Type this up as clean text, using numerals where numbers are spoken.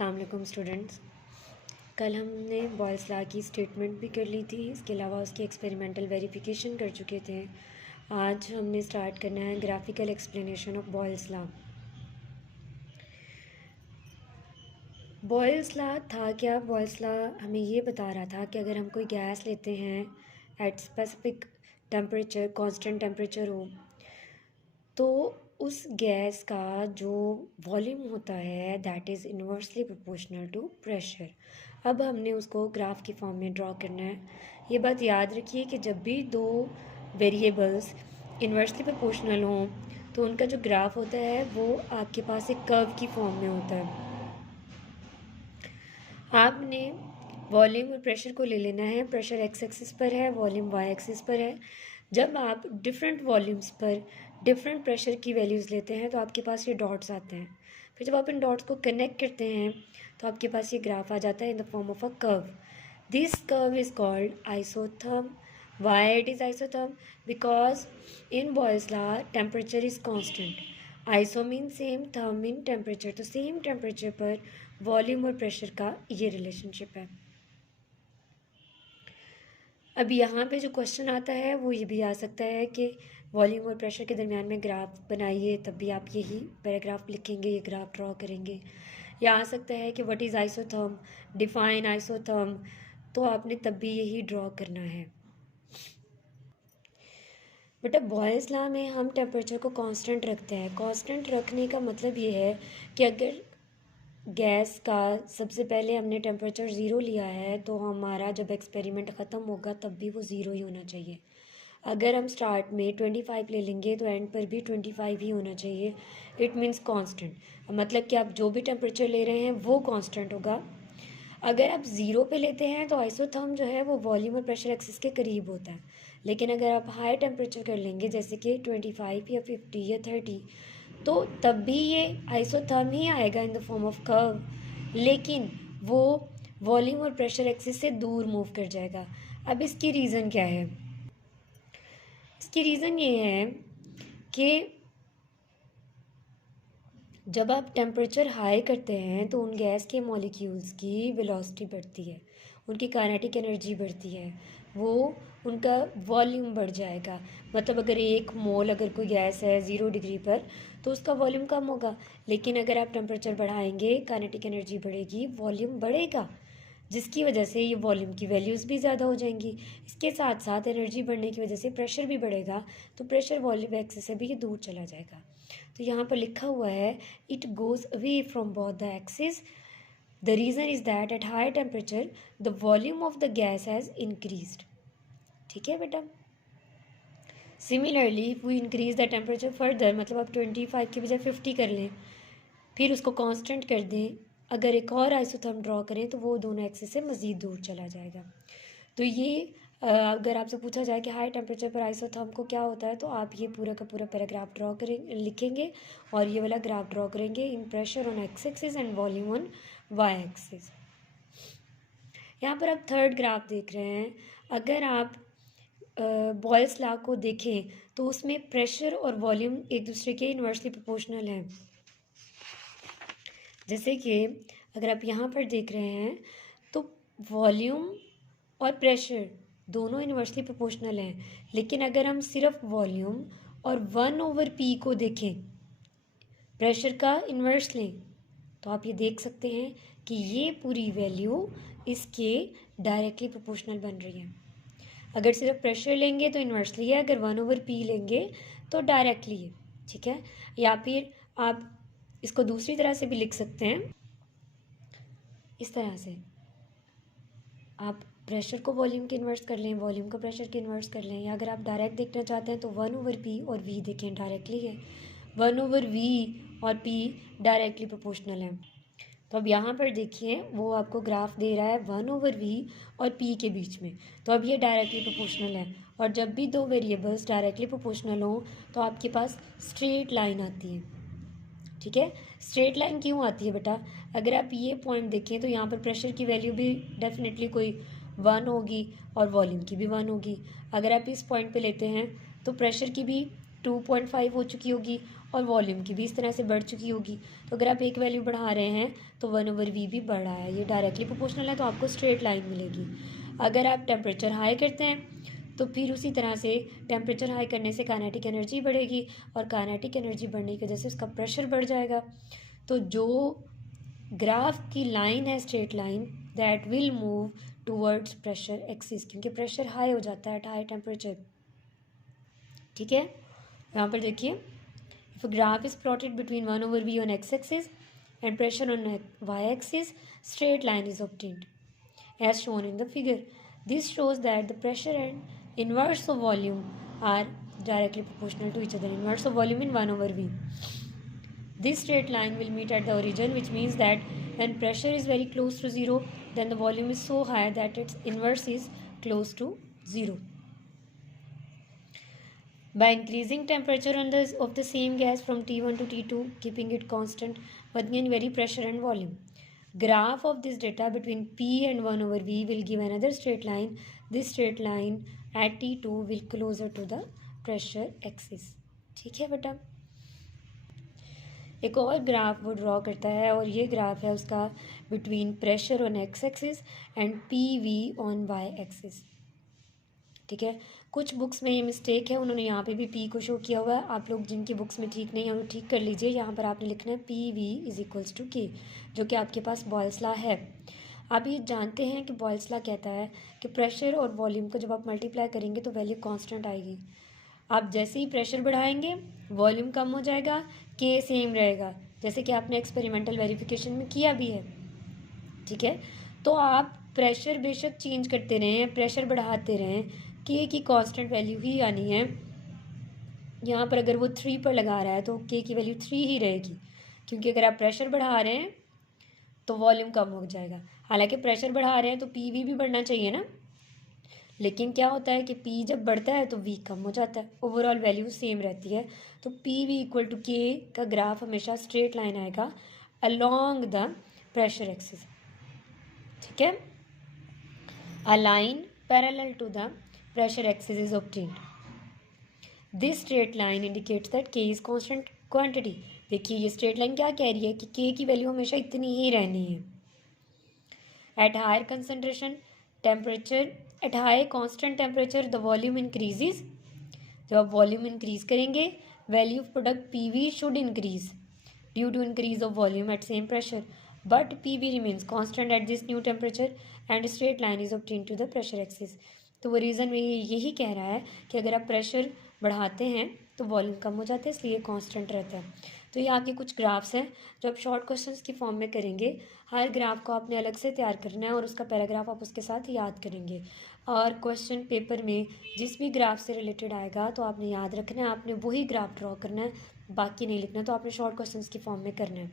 अस्सलाम वालेकुम स्टूडेंट्स। कल हमने बॉयल्स लॉ की स्टेटमेंट भी कर ली थी, इसके अलावा उसकी एक्सपेरिमेंटल वेरिफिकेशन कर चुके थे। आज हमने स्टार्ट करना है graphical explanation of Boyle's law. Boyle's law था क्या? बॉयल्स लॉ हमें ये बता रहा था कि अगर हम कोई गैस लेते हैं at specific temperature, constant temperature हो, तो उस गैस का जो वॉल्यूम होता है that is inversely proportional to pressure. अब हमने उसको ग्राफ की फॉर्म में ड्रॉ करना है। ये बात याद रखिए कि जब भी दो वेरिएबल्स इन्वर्सली प्रोपोर्शनल हों तो उनका जो ग्राफ होता है वो आपके पास एक कर्व की फॉर्म में होता है। आपने वॉल्यूम और प्रेशर को ले लेना है। प्रेशर एक्स एक्सिस पर है, वॉल्यूम वाई एक्सिस पर है। जब आप डिफरेंट वॉल्यूम्स पर डिफरेंट प्रेशर की वैल्यूज़ लेते हैं तो आपके पास ये डॉट्स आते हैं। फिर जब आप इन डॉट्स को कनेक्ट करते हैं तो आपके पास ये ग्राफ आ जाता है in the form of a curve. This curve is called isotherm. Why it is isotherm? Because in Boyle's law temperature is constant. Iso mean same, therm mean temperature. तो सेम टेम्परेचर पर volume और pressure का ये relationship है। अब यहाँ पे जो क्वेश्चन आता है वो ये भी आ सकता है कि वॉल्यूम और प्रेशर के दरमियान में ग्राफ बनाइए, तब भी आप यही पैराग्राफ लिखेंगे, ये ग्राफ ड्रॉ करेंगे। या आ सकता है कि what is isotherm, define isotherm, तो आपने तब भी यही ड्रॉ करना है। बट अब बॉयल्स लॉ में हम टेम्परेचर को कांस्टेंट रखते हैं। कांस्टेंट रखने का मतलब ये है कि अगर गैस का सबसे पहले हमने टेम्परेचर ज़ीरो लिया है तो हमारा जब एक्सपेरिमेंट ख़त्म होगा तब भी वो ज़ीरो ही होना चाहिए। अगर हम स्टार्ट में 25 ले लेंगे तो एंड पर भी 25 ही होना चाहिए। इट मीन्स कांस्टेंट, मतलब कि आप जो भी टेम्परेचर ले रहे हैं वो कांस्टेंट होगा। अगर आप ज़ीरो पे लेते हैं तो आइसोथर्म जो है वो वॉल्यूम और प्रेशर एक्सिस के करीब होता है। लेकिन अगर आप हाई टेम्परेचर कर लेंगे जैसे कि 25 या 50 या 30, तो तब भी ये आइसोथर्म ही आएगा इन द फॉर्म ऑफ कर्व, लेकिन वो वॉल्यूम और प्रेशर एक्सिस से दूर मूव कर जाएगा। अब इसकी रीज़न क्या है? इसकी रीज़न ये है कि जब आप टेम्परेचर हाई करते हैं तो उन गैस के मॉलिक्यूल्स की वेलोसिटी बढ़ती है, उनकी काइनेटिक एनर्जी बढ़ती है, वो उनका वॉल्यूम बढ़ जाएगा। मतलब अगर 1 मोल अगर कोई गैस है 0 डिग्री पर तो उसका वॉल्यूम कम होगा, लेकिन अगर आप टेम्परेचर बढ़ाएंगे काइनेटिक एनर्जी बढ़ेगी, वॉल्यूम बढ़ेगा, जिसकी वजह से ये वॉल्यूम की वैल्यूज़ भी ज़्यादा हो जाएंगी। इसके साथ साथ एनर्जी बढ़ने की वजह से प्रेशर भी बढ़ेगा, तो प्रेशर वॉल्यूम एक्सिस से भी ये दूर चला जाएगा। तो यहाँ पर लिखा हुआ है it goes away from both the axis. The reason is that at high temperature the volume of the gas has increased. ठीक है बेटा। Similarly if we increase the temperature further, मतलब आप 25 की बजाय 50 कर लें, फिर उसको कांस्टेंट कर दें, अगर एक और आइसोथर्म ड्रॉ करें तो वो दोनों एक्सिस से मज़ीद दूर चला जाएगा। तो ये अगर आपसे पूछा जाए कि हाई टेम्परेचर पर आइसोथर्म को क्या होता है तो आप ये पूरा का पूरा पैराग्राफ ड्रॉ करें, लिखेंगे और ये वाला ग्राफ ड्रॉ करेंगे in pressure on X axis and volume on Y axis. यहाँ पर आप थर्ड ग्राफ देख रहे हैं। अगर आप बॉयल्स लॉ को देखें तो उसमें प्रेशर और वॉल्यूम एक दूसरे के इन्वर्सली प्रोपोर्शनल हैं। जैसे कि अगर आप यहाँ पर देख रहे हैं तो वॉल्यूम और प्रेशर दोनों इन्वर्सली प्रोपोर्शनल हैं, लेकिन अगर हम सिर्फ वॉल्यूम और 1/p को देखें, प्रेशर का इन्वर्स लें, तो आप ये देख सकते हैं कि ये पूरी वैल्यू इसके डायरेक्टली प्रोपोर्शनल बन रही है। अगर सिर्फ प्रेशर लेंगे तो इन्वर्सली है, अगर 1/p लेंगे तो डायरेक्टली है। ठीक है। या फिर आप इसको दूसरी तरह से भी लिख सकते हैं, इस तरह से आप प्रेशर को वॉल्यूम के इन्वर्स कर लें, वॉल्यूम को प्रेशर के इन्वर्स कर लें, या अगर आप डायरेक्ट देखना चाहते हैं तो 1/p और v देखें, डायरेक्टली है। 1/v और p डायरेक्टली प्रोपोर्शनल है। तो अब यहाँ पर देखिए वो आपको ग्राफ दे रहा है 1/v और p के बीच में, तो अब ये डायरेक्टली प्रोपोर्शनल है। और जब भी दो वेरिएबल्स डायरेक्टली प्रोपोर्शनल हों तो आपके पास स्ट्रेट लाइन आती है। ठीक है। स्ट्रेट लाइन क्यों आती है बेटा? अगर आप ये पॉइंट देखें तो यहाँ पर प्रेशर की वैल्यू भी डेफिनेटली कोई 1 होगी और वॉल्यूम की भी 1 होगी। अगर आप इस पॉइंट पे लेते हैं तो प्रेशर की भी 2.5 हो चुकी होगी और वॉल्यूम की भी इस तरह से बढ़ चुकी होगी। तो अगर आप एक वैल्यू बढ़ा रहे हैं तो 1/v भी बढ़ रहा है, ये डायरेक्टली प्रोपोर्शनल है, तो आपको स्ट्रेट लाइन मिलेगी। अगर आप टेम्परेचर हाई करते हैं तो फिर उसी तरह से टेम्परेचर हाई करने से काइनेटिक एनर्जी बढ़ेगी, और काइनेटिक एनर्जी बढ़ने की वजह से उसका प्रेशर बढ़ जाएगा। तो जो ग्राफ की लाइन है straight line, that will move towards pressure axis, क्योंकि प्रेशर हाई हो जाता है एट हाई टेम्परेचर। ठीक है, यहाँ पर देखिए, if graph is plotted between 1/v on X axis and pressure on Y axis, straight line is obtained as shown in the figure. This shows that the pressure and inverse of volume are directly proportional to each other. Inverse of volume in 1/v. This straight line will meet at the origin, which means that when pressure is very close to 0, then the volume is so high that its inverse is close to 0. By increasing temperature of the same gas from T1 to T2, keeping it constant, but again vary pressure and volume. Graph of this data between P and 1/v will give another straight line. This straight line at T2 will closer to the pressure axis. ठीक है बेटा, एक और graph वो draw करता है, और ये ग्राफ है उसका between pressure on X axis and P V on Y axis. ठीक है, कुछ बुक्स में ये मिस्टेक है, उन्होंने यहाँ पे भी पी को शो किया हुआ है। आप लोग जिनकी बुक्स में ठीक नहीं है उन्हें ठीक कर लीजिए। यहाँ पर आपने लिखना है P V is equals to K, जो कि आपके पास बॉयल्स लॉ है। आप ये जानते हैं कि बॉयल्स लॉ कहता है कि प्रेशर और वॉल्यूम को जब आप मल्टीप्लाई करेंगे तो वैल्यू कांस्टेंट आएगी। आप जैसे ही प्रेशर बढ़ाएंगे वॉल्यूम कम हो जाएगा, के सेम रहेगा, जैसे कि आपने एक्सपेरिमेंटल वेरिफिकेशन में किया भी है। ठीक है, तो आप प्रेशर बेशक चेंज करते रहें, प्रेशर बढ़ाते रहें, के की कांस्टेंट वैल्यू ही आनी है। यहाँ पर अगर वो 3 पर लगा रहा है तो के की वैल्यू 3 ही रहेगी, क्योंकि अगर आप प्रेशर बढ़ा रहे हैं तो वॉल्यूम कम हो जाएगा। हालांकि प्रेशर बढ़ा रहे हैं तो पी वी भी बढ़ना चाहिए ना, लेकिन क्या होता है कि पी जब बढ़ता है तो वी कम हो जाता है, ओवरऑल वैल्यू सेम रहती है। तो पी वी इक्वल टू के का ग्राफ हमेशा स्ट्रेट लाइन आएगा अलोंग द प्रेशर एक्सिस। ठीक है, a line parallel to the pressure axis is obtained. This straight line indicates that K is constant quantity. देखिए ये स्ट्रेट लाइन क्या कह रही है कि K की वैल्यू हमेशा इतनी ही रहनी है। At higher concentration temperature, at high constant temperature the volume increases. जब आप वॉल्यूम इंक्रीज करेंगे value of product PV should increase due to increase of volume at same pressure, but PV remains constant at this new temperature and straight line is obtained to the pressure axis. तो वो reason यही कह रहा है कि अगर आप pressure बढ़ाते हैं तो वॉल्यूम कम हो जाता है, इसलिए कांस्टेंट रहता है। तो ये आपके कुछ ग्राफ्स हैं जो आप शॉर्ट क्वेश्चंस की फॉर्म में करेंगे। हर ग्राफ को आपने अलग से तैयार करना है और उसका पैराग्राफ आप उसके साथ याद करेंगे, और क्वेश्चन पेपर में जिस भी ग्राफ से रिलेटेड आएगा तो आपने याद रखना है, आपने वही ग्राफ ड्रॉ करना है, बाकी नहीं लिखना। तो आपने शॉर्ट क्वेश्चंस की फॉर्म में करना है।